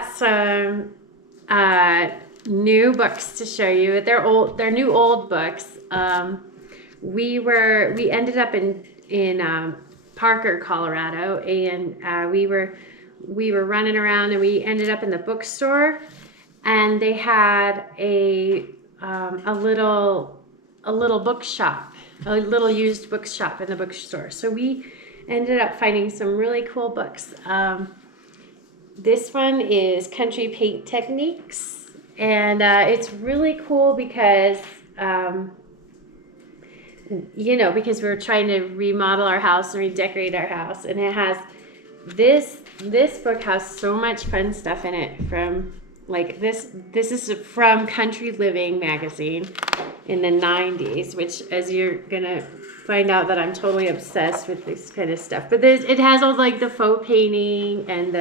got some new books to show you. They're new old books. We ended up in Parker, Colorado, and we were running around, and we ended up in the bookstore, and they had a little bookshop, a little used bookshop in the bookstore. So we ended up finding some really cool books. This one is Country Paint Techniques, and it's really cool because because we're trying to remodel our house and redecorate our house, and it has this book has so much fun stuff in it. From like this is from Country Living magazine in the 90s, which, as you're gonna find out, that I'm totally obsessed with this kind of stuff. But it has all like the faux painting and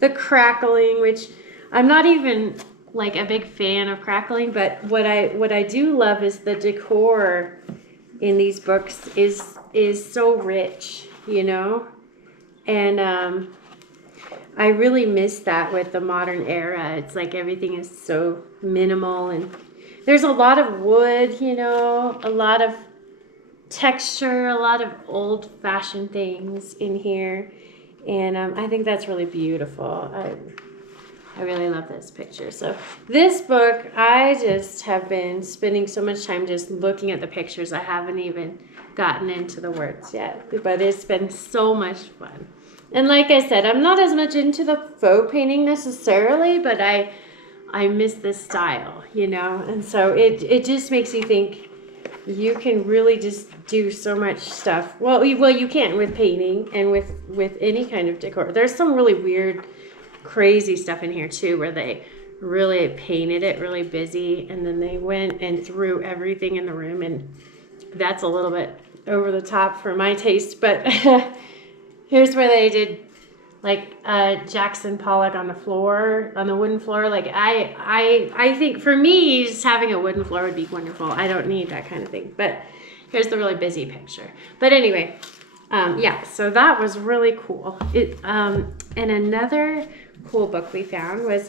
the crackling, which I'm not even like a big fan of crackling, but what I do love is the decor in these books is so rich, and I really miss that with the modern era. It's like everything is so minimal, and there's a lot of wood, a lot of texture, a lot of old-fashioned things in here, and I think that's really beautiful. I really love this picture. So this book, I just have been spending so much time just looking at the pictures. I haven't even gotten into the words yet, but it's been so much fun. And like I said, I'm not as much into the faux painting necessarily, but I miss this style, and so it just makes you think you can really just do so much stuff. Well, you can with painting and with any kind of decor. There's some really weird, crazy stuff in here too, where they really painted it really busy, and then they went and threw everything in the room, and that's a little bit over the top for my taste. But here's where they did like Jackson Pollock on the wooden floor. Like I think for me, just having a wooden floor would be wonderful. I don't need that kind of thing. But here's the really busy picture. But anyway, so that was really cool. And another cool book we found was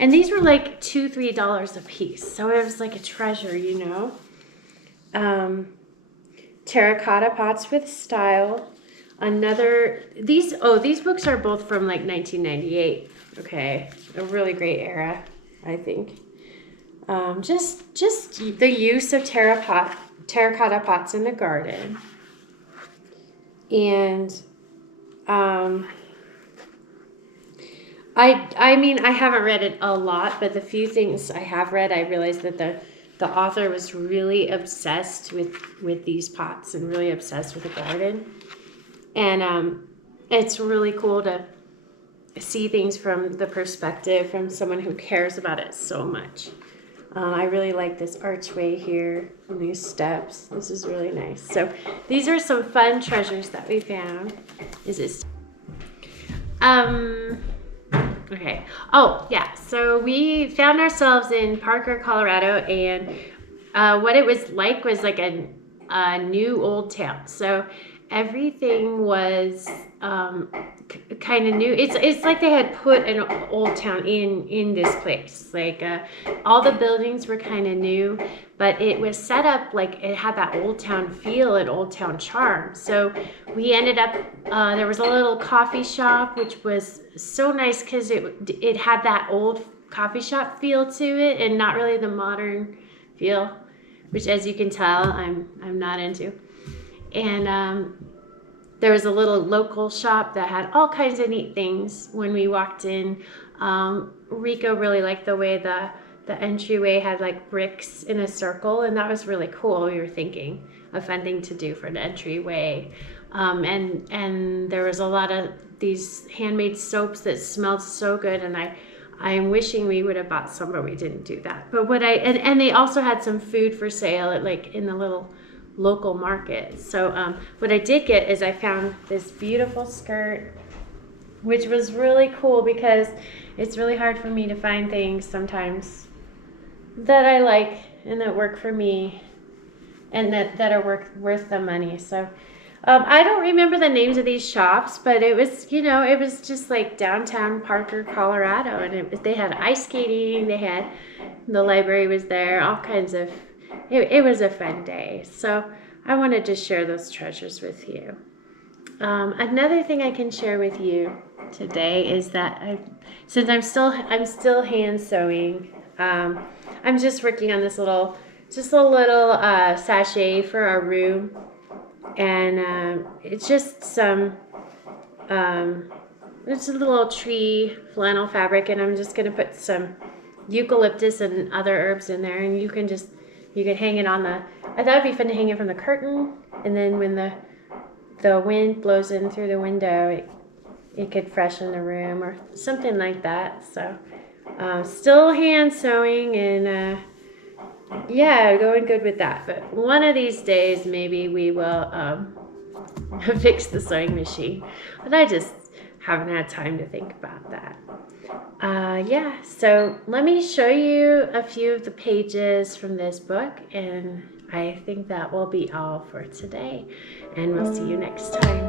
and these were like $2-3 a piece, so it was like a treasure, Terracotta Pots with Style. These books are both from like 1998. Okay, a really great era, I think. Just the use of terracotta pots in the garden, and I mean, I haven't read it a lot, but the few things I have read, I realized that the author was really obsessed with these pots and really obsessed with the garden. And it's really cool to see things from the perspective from someone who cares about it so much. I really like this archway here and these steps. This is really nice. So these are some fun treasures that we found. Okay. Oh, yeah. So we found ourselves in Parker, Colorado, and what it was like a new old town. So everything was kind of new. It's like they had put an old town in this place. Like all the buildings were kind of new, but it was set up like it had that old town feel and old town charm. So we ended up there was a little coffee shop, which was so nice because it had that old coffee shop feel to it and not really the modern feel, which, as you can tell, I'm not into. And there was a little local shop that had all kinds of neat things when we walked in. Rico really liked the way the entryway had like bricks in a circle, and that was really cool. We were thinking a fun thing to do for an entryway. And there was a lot of these handmade soaps that smelled so good, and I'm wishing we would have bought some, but we didn't do that. But and they also had some food for sale in the little local market. So what I did get is I found this beautiful skirt, which was really cool because it's really hard for me to find things sometimes that I like and that work for me and that are worth the money. So I don't remember the names of these shops, but it was, it was just like downtown Parker, Colorado, and they had ice skating. The library was there, all kinds of. It was a fun day, so I wanted to share those treasures with you. Another thing I can share with you today is that since I'm still hand sewing, I'm just working on just a little sachet for our room, and it's just it's a little tree flannel fabric, and I'm just gonna put some eucalyptus and other herbs in there, and you can hang it on I thought it'd be fun to hang it from the curtain, and then when the wind blows in through the window, it could freshen the room or something like that. So still hand sewing, and going good with that. But one of these days maybe we will fix the sewing machine, but I just haven't had time to think about that. So let me show you a few of the pages from this book, and I think that will be all for today, and we'll see you next time.